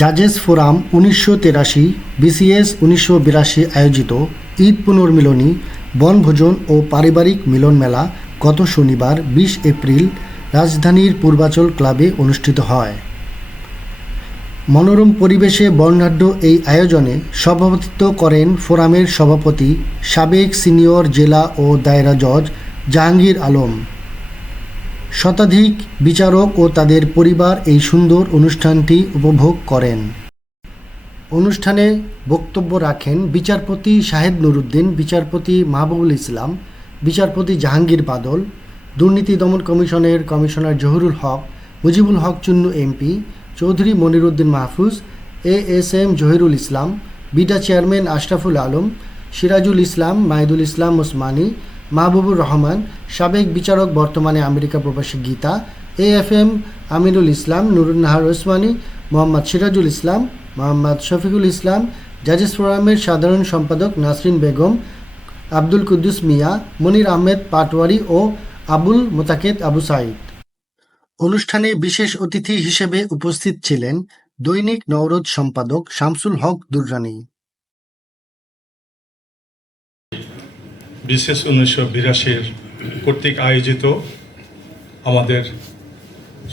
জাজেস forum ১৯৮৩, BCS ১৯৮২ আয়োজিত ঈদ পুনর্মিলনী বনভোজন ও পারিবারিক মিলন মেলা গত শনিবার ২০ এপ্রিল রাজধানীর পূর্বাচল ক্লাবে অনুষ্ঠিত হয়। মনোরম পরিবেশে বর্ণাঢ্য এই আয়োজনে সভাপতিত্ব করেন ফোরামের সভাপতি সাবেক সিনিয়র জেলা ও দায়রা জজ জাহাঙ্গীর আলম। শতাধিক বিচারক ও তাদের পরিবার এই সুন্দর অনুষ্ঠানটি উপভোগ করেন। অনুষ্ঠানে বক্তব্য রাখেন বিচারপতি শাহেদ নুরুদ্দিন, বিচারপতি মাহবুবুল ইসলাম, বিচারপতি জাহাঙ্গীর বাদল, দুর্নীতি দমন কমিশনের কমিশনার জহুরুল হক, মুজিবুল হক চুন্নু এমপি, চৌধুরী মনিরুদ্দিন মাহফুজ, এএসএম জহিরুল ইসলাম, বিডা চেয়ারম্যান আশরাফুল আলম, সিরাজুল ইসলাম, মাহিদুল ইসলাম ওসমানী, মাহবুবুর রহমান, সাবেক বিচারক বর্তমানে আমেরিকা প্রবাসী গীতা, এএফএম আমিনুল ইসলাম, নুরুন্নাহার ওসমানী, মোহাম্মদ সিরাজুল ইসলাম, মোহাম্মদ শফিকুল ইসলাম, জাজেস ফোরামের সাধারণ সম্পাদক নাসরিন বেগম, আব্দুল কুদ্দুস মিয়া, মনির আহমেদ পাটওয়ারি ও আবুল মোতাকেদ আবু সাঈদ। অনুষ্ঠানে বিশেষ অতিথি হিসেবে উপস্থিত ছিলেন দৈনিক নওরোজ সম্পাদক শামসুল হক দুররানি। বিসিএস ১৯৮২ কর্তৃক আয়োজিত আমাদের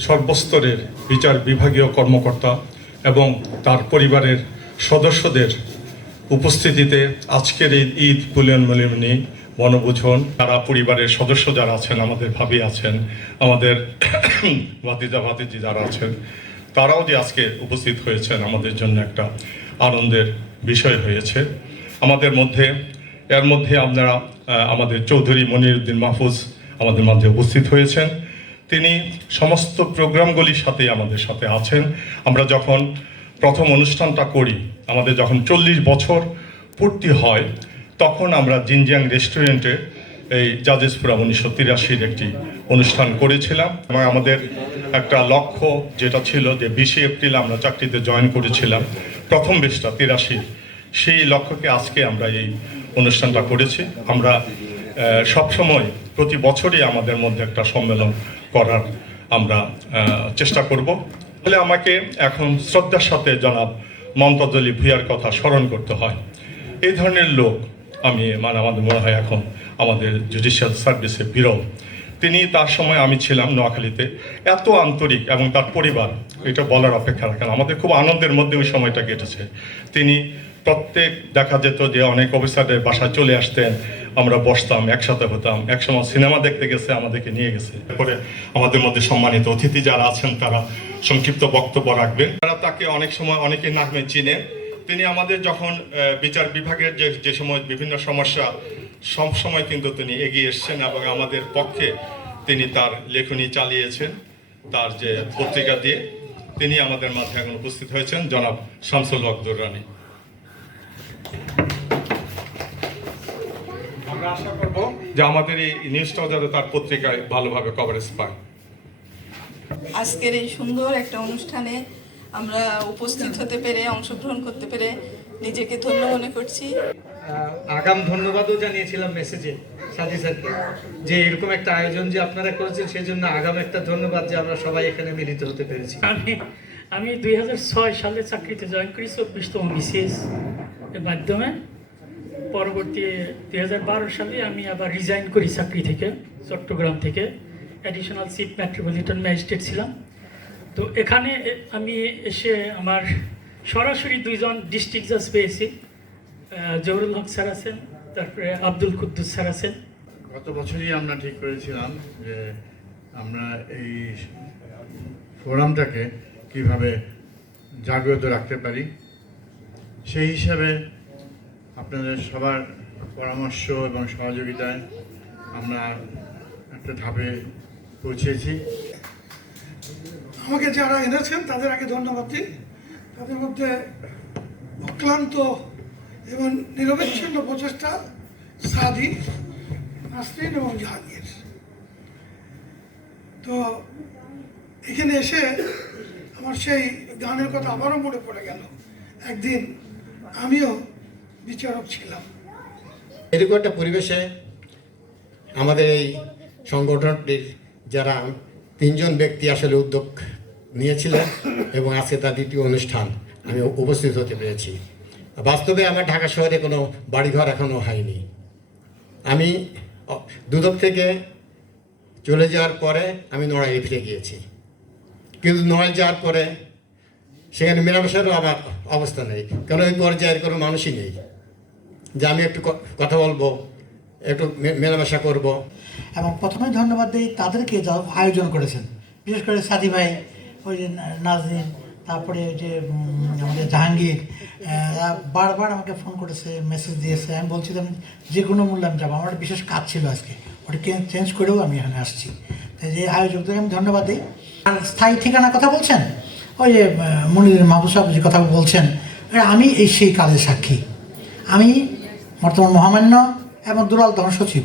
সর্বস্তরের বিচার বিভাগীয় কর্মকর্তা এবং তার পরিবারের সদস্যদের উপস্থিতিতে আজকের এই ঈদ পুনর্মিলনী বনভোজন, তারা পরিবারের সদস্য যারা আছেন, আমাদের ভাবি আছেন, আমাদের ভাতিজা ভাতিজি যারা আছেন, তারাও যে আজকে উপস্থিত হয়েছেন আমাদের জন্য একটা আনন্দের বিষয় হয়েছে। এর মধ্যে আপনারা আমাদের চৌধুরী মনিরুদ্দিন মাহফুজ আমাদের মাঝে উপস্থিত হয়েছেন। তিনি সমস্ত প্রোগ্রামগুলির সাথে আমাদের সাথে আছেন। আমরা যখন প্রথম অনুষ্ঠানটা করি, আমাদের যখন ৪০ বছর পূর্তি হয়, তখন আমরা জিনজিয়াং রেস্টুরেন্টে এই জাজেস ফোরাম ১৯৮৩ একটি অনুষ্ঠান করেছিলাম এবং আমাদের একটা লক্ষ্য যেটা ছিল যে ২০ এপ্রিল আমরা চাকরিতে জয়েন করেছিলাম, প্রথম বেশটা ৮৩, সেই লক্ষ্যকে আজকে আমরা এই অনুষ্ঠানটা করেছি। আমরা সবসময় প্রতি বছরই আমাদের মধ্যে একটা সম্মেলন করার আমরা চেষ্টা করব। তাহলে আমাকে এখন শ্রদ্ধার সাথে জনাব মমতাজ আলী ভূঁইয়ার কথা স্মরণ করতে হয়। এই ধরনের লোক আমাদের মনে হয় এখন আমাদের জুডিশিয়াল সার্ভিসে বিরল। তিনি তার সময় আমি ছিলাম নোয়াখালীতে, এত আন্তরিক এবং তার পরিবার, এটা বলার অপেক্ষা রাখেন। আমাদের খুব আনন্দের মধ্যে ওই সময়টা কেটেছে। তিনি প্রত্যেক দেখা যেত যে অনেক অফিসারদের বাসায় চলে আসতেন, আমরা বসতাম, একসাথে হতাম। একসময় সিনেমা দেখতে গেছে, আমাদেরকে নিয়ে গেছে। তারপরে আমাদের মধ্যে সম্মানিত অতিথি যারা আছেন তারা সংক্ষিপ্ত বক্তব্য রাখবেন। তারা তাকে অনেক সময় অনেকে নামে চিনে। তিনি আমাদের যখন বিচার বিভাগের যে সময় বিভিন্ন সমস্যা, সব সময় কিন্তু তিনি এগিয়ে এসছেন এবং আমাদের পক্ষে তিনি তার লেখনী চালিয়েছেন। তার যে পত্রিকা দিয়ে তিনি আমাদের মাঝে এখন উপস্থিত হয়েছেন জনাব শামসুল হক দুররানি। আমরা আশা করব যে আমাদের এই নিউজটাও যাতে তার পত্রিকায় ভালোভাবে কভারেজ পায়। আজকের এই সুন্দর একটা অনুষ্ঠানে আমরা উপস্থিত হতে পেরে, অংশগ্রহণ করতে পেরে নিজেকে ধন্য মনে করছি। আগাম ধন্যবাদও জানিয়েছিলাম মেসেজে সাজি স্যারকে যে এরকম একটা আয়োজন যে আপনারা করেছেন, সেই জন্য আগাম একটা ধন্যবাদ যে আমরা সবাই এখানে মিলিত হতে পেরেছি। আমি ২০০৬ সালে চাকরিতে জয়েন করি ২৪তম বিসিএস এর মাধ্যমে। পরবর্তী ২০১২ সালে আমি আবার রিজাইন করি চাকরি থেকে, চট্টগ্রাম থেকে অ্যাডিশনাল চিফ মেট্রোপলিটন ম্যাজিস্ট্রেট ছিলাম। তো এখানে আমি এসে আমার সরাসরি দুইজন ডিস্ট্রিক্ট জাজ পেয়েছি, জহুরুল হক স্যার আছেন, তারপরে আব্দুল কুদ্দুস স্যার আছেন। গত বছরই আমরা ঠিক করেছিলাম যে আমরা এই ফোরামটাকে কিভাবে জাগ্রত রাখতে পারি। সেই হিসাবে আপনাদের সবার পরামর্শ এবং সহযোগিতায় আমরা একটা ধাপে পৌঁছেছি। আমাকে যারা এনেছেন তাদের আগে ধন্যবাদ দিই। তাদের মধ্যে অক্লান্ত এবং নিরবিচ্ছিন্ন প্রচেষ্টা সাদি, নাসরিন এবং জাহাঙ্গীর। তো এখানে এসে আমার সেই গানের কথা আবারও মনে পড়ে গেল, একদিন আমিও বিচারক ছিলাম। এরকম একটা পরিবেশে আমাদের এই সংগঠনটির যারা ৩ জন ব্যক্তি আসলে উদ্যোগ নিয়েছিলেন এবং আজকে তার দ্বিতীয় অনুষ্ঠান আমি উপস্থিত হতে পেরেছি। বাস্তবে আমার ঢাকা শহরে কোনো বাড়িঘর এখনও হয়নি। আমি দুদক থেকে চলে যাওয়ার পরে আমি নড়াইলে ফিরে গিয়েছি, কিন্তু নড়াইল যাওয়ার পরে সেখানে মেলামেশারও আমার অবস্থা নেই, কারণ ওই পর্যায়ের কোনো মানুষই নেই যে আমি একটু কথা বলবো, একটু মেলামেশা করব। এবং প্রথমে ধন্যবাদ দিই তাদেরকে যারা আয়োজন করেছেন, বিশেষ করে সাথী ভাই, ওই যে নাজনীন, তারপরে ওই যে আমাদের জাহাঙ্গীর, বারবার আমাকে ফোন করেছে, মেসেজ দিয়েছে। আমি বলছিলাম যে কোনো মূল্যে আমি যাবো, আমার একটা বিশেষ কাজ ছিল আজকে, ওটাকে চেঞ্জ করেও আমি এখানে আসছি। তাই যে আয়োজকদের আমি ধন্যবাদ দিই। আর স্থায়ী ঠিকানার কথা বলছেন, ওই যে মনির মাহবুব সাহেব যে কথা বলছেন, আমি এই সেই কালের সাক্ষী। আমি বর্তমান মহামান্য এবং দুলাল তখন সচিব,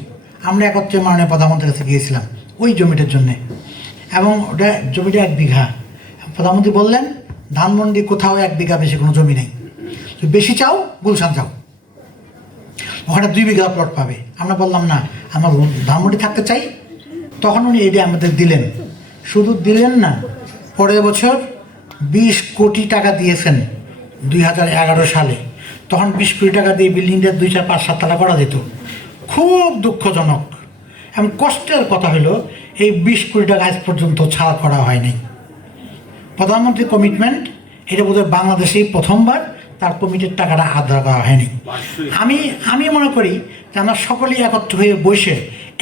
আমরা একত্রে মাননীয় প্রধানমন্ত্রীর কাছে গিয়েছিলাম ওই জমিটার জন্যে, এবং ওটা জমিটা 1 বিঘা। প্রধানমন্ত্রী বললেন ধানমন্ডি কোথাও 1 বিঘা বেশি কোনো জমি নেই, বেশি চাও গুলশান চাও, ওখানে 2 বিঘা প্লট পাবে। আমরা বললাম না, আমরা ধানমন্ডি থাকতে চাই। তখন উনি এটা আমাদের দিলেন, শুধু দিলেন না, পরের বছর 20 কোটি টাকা দিয়েছেন 2011 সালে। তখন 20 কোটি টাকা দিয়ে বিল্ডিংটা 2, 4, 5, 7 তলা করা যেত। খুব দুঃখজনক এবং কষ্টের কথা হলো এই 20 কোটি টাকা আজ পর্যন্ত ছাড় করা হয়নি। প্রধানমন্ত্রীর কমিটমেন্ট, এটা বোধহয় বাংলাদেশেই প্রথমবার তার কমিটির টাকাটা আদায় করা হয়নি। আমি মনে করি যে আমরা সকলেই একত্র হয়ে বসে,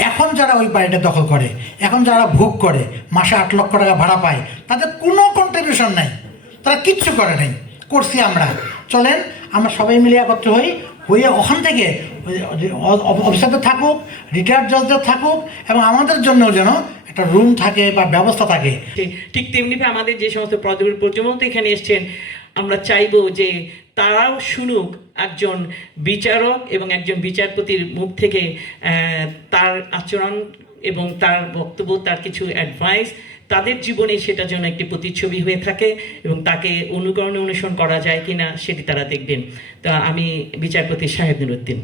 এখন যারা ওই বাড়িটা দখল করে, এখন যারা ভোগ করে, মাসে 8 লক্ষ টাকা ভাড়া পায়, তাদের কোনো কন্ট্রিবিউশন নাই, তারা কিচ্ছু করে নাই, করছি আমরা। চলেন আমরা সবাই মিলে একত্র হয়ে ওখান থেকে অফিসারদের থাকুক, রিটায়ার্ড জজদের থাকুক, এবং আমাদের জন্য যেন একটা রুম থাকে বা ব্যবস্থা থাকে। ঠিক তেমনিভাবে আমাদের যে সমস্ত প্রজন্ম এখানে এসছেন, আমরা চাইবো যে তারাও শুনুক একজন বিচারক এবং একজন বিচারপতির মুখ থেকে তার আচরণ এবং তার বক্তব্য, তার কিছু অ্যাডভাইস তাদের জীবনে সেটা যেন একটি প্রতিচ্ছবি হয়ে থাকে এবং তাকে অনুসরণ করা যায় কিনা সেটি তারা দেখবেন। তা আমি বিচারপতি শাহেদ নুরুদ্দিন।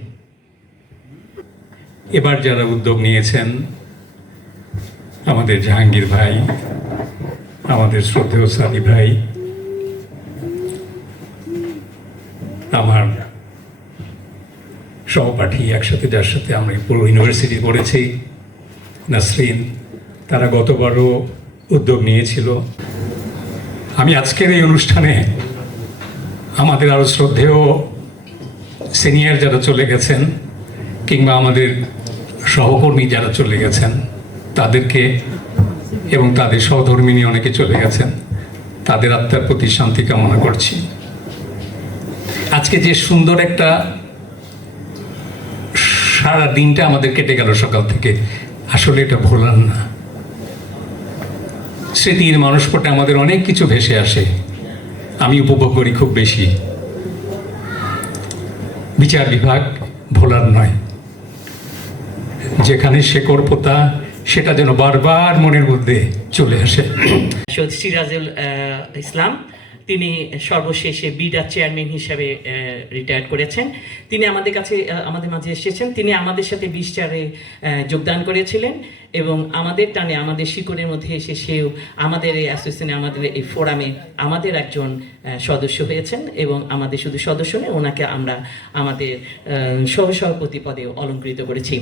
এবার যারা উদ্যোগ নিয়েছেন, আমাদের জাহাঙ্গীর ভাই, আমাদের শ্রদ্ধেয় সাদি ভাই, আমার সহপাঠী, একসাথে যার সাথে আমরা পুরো ইউনিভার্সিটি পড়েছি, নাসরিন, তারা গতবারও উদ্যোগ নিয়েছিল। আমি আজকের এই অনুষ্ঠানে আমাদের আরও শ্রদ্ধেয় সিনিয়র যারা চলে গেছেন কিংবা আমাদের সহকর্মী যারা চলে গেছেন তাদেরকে, এবং তাদের সহধর্মিণী অনেকে চলে গেছেন, তাদের আত্মার প্রতি শান্তি কামনা করছি। আজকে যে সুন্দর একটা সারা দিনটা আমাদের কেটে গেল সকাল থেকে, আসলে এটা ভোলার না। স্মৃতির মানসপটে আমাদের অনেক কিছু ভেসে আসে, আমি উপভোগ করি খুব বেশি। বিচার বিভাগ ভোলার নয়, যেখানে শেকড় পোতা সেটা যেন বারবার মনের মধ্যে চলে আসে। সিরাজুল ইসলাম, তিনি সর্বশেষে বিডা চেয়ারম্যান হিসাবে রিটায়ার্ড করেছেন। তিনি আমাদের মাঝে এসেছেন। তিনি আমাদের সাথে 20 যোগদান করেছিলেন এবং আমাদের টানে, আমাদের শিকড়ের মধ্যে এসে সেও আমাদের এই অ্যাসোসিয়েশনে, আমাদের এই ফোরামে আমাদের একজন সদস্য হয়েছেন এবং আমাদের শুধু সদস্য নয়, ওনাকে আমরা আমাদের সহসভাপতি পদে অলঙ্কৃত করেছি।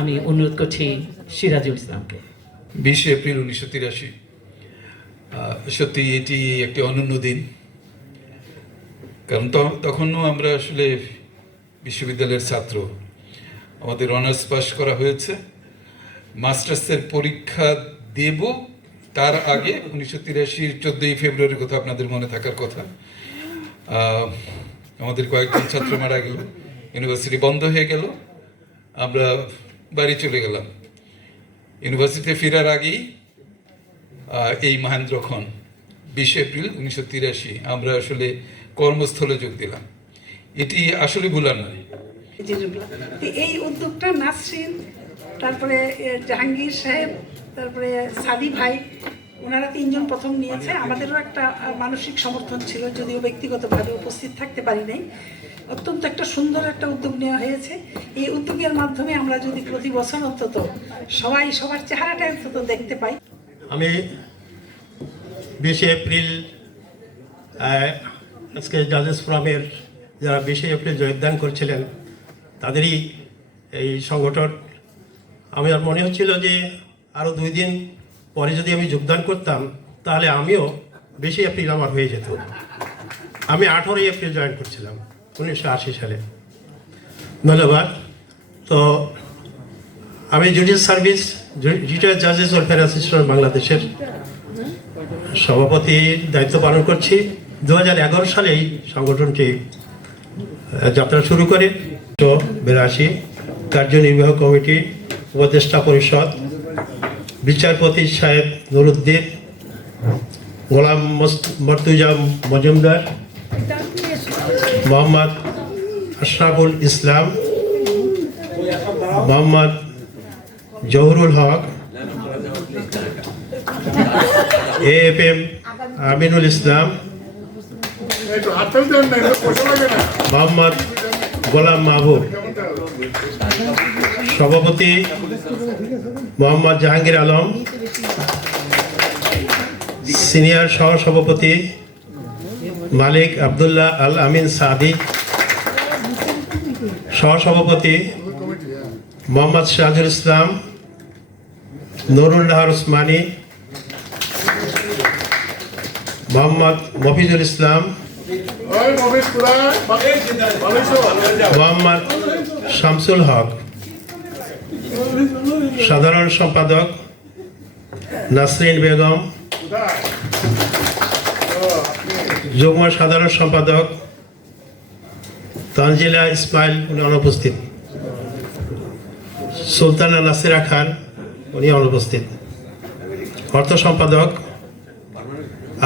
আমি অনুরোধ করছি সিরাজুল ইসলামকে। 20 এপ্রিল 1983, সত্যি এটি একটি অনন্য দিন, কারণ তখনও আমরা আসলে বিশ্ববিদ্যালয়ের ছাত্র। আমাদের অনার্স পাস করা হয়েছে, মাস্টার্সের পরীক্ষা দেব তার আগে 1983 14ই ফেব্রুয়ারির কথা আপনাদের মনে থাকার কথা, আমাদের কয়েকজন ছাত্র মারা গেল, ইউনিভার্সিটি বন্ধ হয়ে গেল, আমরা বাড়ি চলে গেলাম। ইউনিভার্সিটিতে ফেরার আগেই এই মহেন্দ্রক্ষণ 20 এপ্রিল 1983 আমরা আসলে কর্মস্থলে যোগ দিলাম। এটি আসলে ভুলার নয়। এই উদ্যোগটা নাসরিন, তারপরে জাহাঙ্গীর সাহেব, তারপরে সাদি ভাই, ওনারা 3 জন প্রথম নিয়েছে। আমাদেরও একটা মানসিক সমর্থন ছিল, যদিও ব্যক্তিগতভাবে উপস্থিত থাকতে পারি নাই। অত্যন্ত একটা সুন্দর একটা উদ্যোগ নেওয়া হয়েছে। এই উদ্যোগের মাধ্যমে আমরা যদি প্রতি বছর অন্তত সবাই সবার চেহারাটা অন্তত দেখতে পাই। আমি 20 এপ্রিল আজকে জাজেস ফোরামের যারা 20 এপ্রিল যোগদান করছিলেন তাদেরই এই সংগঠন। আমার মনে হচ্ছিল যে আরও 2 দিন পরে যদি আমি যোগদান করতাম তাহলে আমিও 20 এপ্রিল আমার হয়ে যেত। আমি 18 এপ্রিল জয়েন করছিলাম 1980 সালে। ধন্যবাদ। তো আমি জুডিশিয়াল সার্ভিস রিটায়ার্ড জাজেস ওয়েলফেয়ার অ্যাসোসিয়েশন বাংলাদেশের সভাপতির দায়িত্ব পালন করছি। 2011 সালেই সংগঠনটি যাত্রা শুরু করে। 82 কার্যনির্বাহক কমিটি, উপদেষ্টা পরিষদ, বিচারপতি সাহেব নুরুদ্দিন, গোলাম মর্তুজা মজুমদার, মোহাম্মদ আশরাফুল ইসলাম, মোহাম্মদ জহুরুল হক, AFM আমিনুল ইসলাম, মোহাম্মদ গোলাম মাহবুব, সভাপতি মোহাম্মদ জাহাঙ্গীর আলম, সিনিয়র সহসভাপতি মালিক আবদুল্লাহ আল আমিন সাদি, সহসভাপতি মোহাম্মদ সিরাজুল ইসলাম, নুরুল্লাহ উসমানী, মোহাম্মদ মফিজুল ইসলাম, মোহাম্মদ শামসুল হক, সাধারণ সম্পাদক নাসরিন বেগম, যুগ্ম সাধারণ সম্পাদক তানজিলা ইসমাইল, উনি অনুপস্থিত, সুলতানা নাসিরা খান, উনি অনুপস্থিত, অর্থ সম্পাদক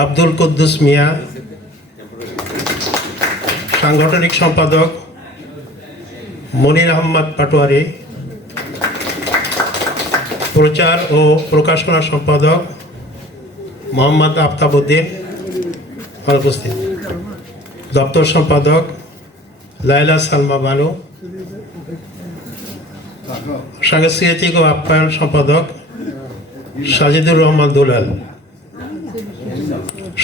আব্দুল কুদ্দুস মিয়া, সাংগঠনিক সম্পাদক মনির আহমদ পাটোয়ারি, প্রচার ও প্রকাশনা সম্পাদক মোহাম্মদ আফতাবউদ্দিন, অনুপস্থিত, দপ্তর সম্পাদক লাইলা সালমা বানু, সাংস্কৃতিক ও আপ্যায়ন সম্পাদক সাজিদুর রহমান দুলাল,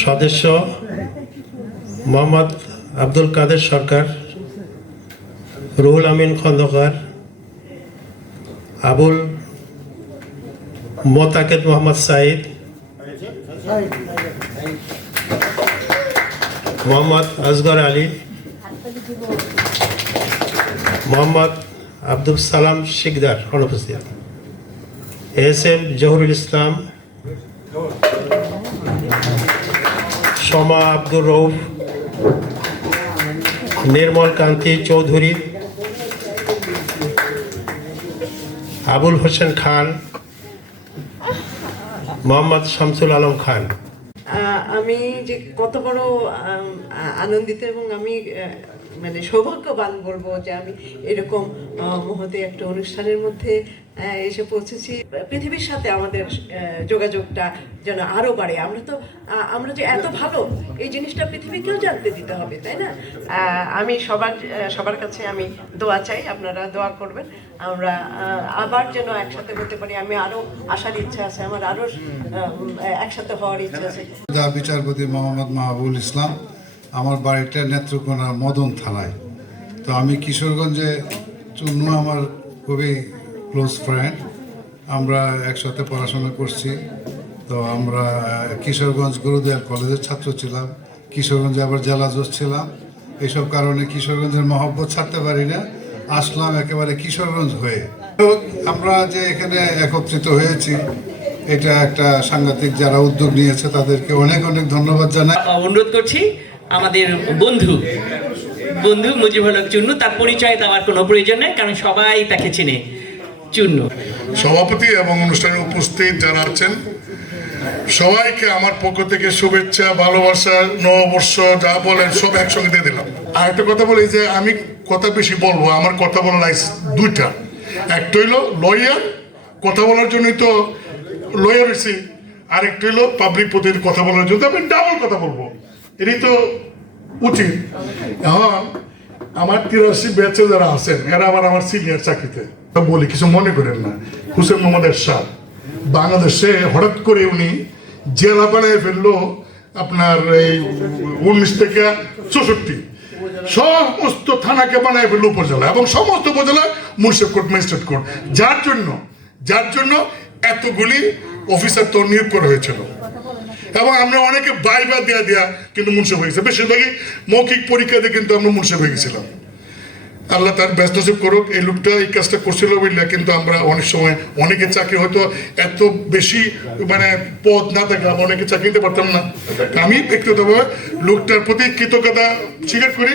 সদস্য মোহাম্মদ আব্দুল কাদের সরকার, রুহুল আমিন খন্দকার, আবুল মোতাকেদ মোহাম্মদ সাইদ, মোহাম্মদ আসগর আলী, মোহাম্মদ আব্দুল সালাম শিকদার, অনুপস্থিত, ASM জহুরুল ইসলাম, শমা আব্দুর রউফ, নির্মল কান্তি চৌধুরী, আবুল হোসেন খান, মোহাম্মদ শামসুল আলম খান। আমি যে কত বড় আনন্দিত এবং আমি মানে সৌভাগ্যবান বলবো যে আমি এরকম মহতে একটা অনুষ্ঠানের মধ্যে এসে পৌঁছেছি। পৃথিবীর সাথে আমাদের যোগাযোগটা যেন আরও বাড়ে। আমরা যে এত ভালো এই জিনিসটা পৃথিবীকেও জানতে দিতে হবে, তাই না? আমি সবার কাছে আমি দোয়া চাই, আপনারা দোয়া করবেন আমরা আবার যেন একসাথে হতে পারি। আমি আরও আসার ইচ্ছা আছে, আমার আরও একসাথে হওয়ার ইচ্ছা আছে। বিচারপতি মোহাম্মদ মাহবুবুল ইসলাম, আমার বাড়িটা নেত্রকোনা মদন থানায়। তো আমি কিশোরগঞ্জে, চুন্নু আমার খুবই ক্লোজ ফ্রেন্ড, আমরা একসাথে পড়াশোনা করছি। তো আমরা কিশোরগঞ্জ গুরুদয়াল কলেজের ছাত্র ছিলাম, কিশোরগঞ্জে আবার জেলা জজ ছিলাম। এইসব কারণে কিশোরগঞ্জের মহব্বত ছাড়তে পারি না, আসলাম একেবারে কিশোরগঞ্জ হয়ে। আমরা যে এখানে একত্রিত হয়েছি, এটা একটা সাংঘাতিক, যারা উদ্যোগ নিয়েছে তাদেরকে অনেক অনেক ধন্যবাদ জানাই। অনুরোধ করছি আমাদের বন্ধু মুজিবুল হক চুন্নু, তার পরিচয় দেওয়ার কোনো প্রয়োজন নেই, কারণ সবাই তাকে চিনে। চুন্নু সভাপতি এবং অনুষ্ঠানে উপস্থিত যারা আছেন সবাইকে আমার পক্ষ থেকে শুভেচ্ছা, ভালোবাসা, নববর্ষ যা বলেন সব একসঙ্গে দিয়ে দিলাম। আর একটা কথা বলি যে আমি কথা বেশি বলবো, আমার কথা বলার দুইটা। একটা হইলো লয়ার, কথা বলার জন্যই তো লয়ার হয়েছি, আরেকটা হইলো পাবলিক প্রতিনিধি, কথা বলার জন্য আমি ডাবল কথা বলবো, এটাই তো উচিত। এখন আমার 83 ব্যাচে যারা আছেন এরা আমার সিনিয়র চাকরিতে, বলি কিছু মনে করেন না। হুসেন মোহাম্মদ এরশাদ বাংলাদেশে হঠাৎ করে উনি জেলা বানায় ফেললো আপনার এই 19 থেকে 64 সমস্ত থানাকে বানায় ফেলল উপজেলা এবং সমস্ত উপজেলা মুন্সিপ কোর্ট ম্যাজিস্ট্রেট কোর্ট, যার জন্য এতগুলি অফিসার তো নিয়োগ করা হয়েছিল এবং আমরা অনেকে বাইবা দেয়া কিন্তু মুন্সিপ হয়ে গেছে, বেশিরভাগই মৌখিক পরীক্ষা দিয়ে কিন্তু আমরা মুন্সিপ হয়ে গেছিলাম। আল্লাহ তার ব্যস্ত নসিব করুক। এই লোকটা এই কাজটা করছিল বললে কিন্তু আমরা অনেক সময় অনেকে চাকরি হয়তো এত বেশি মানে পদ না থাকলে আমরা অনেকে চাকরি নিতে পারতাম না। আমি ব্যক্তিগতভাবে লোকটার প্রতি কৃতজ্ঞতা স্বীকার করি।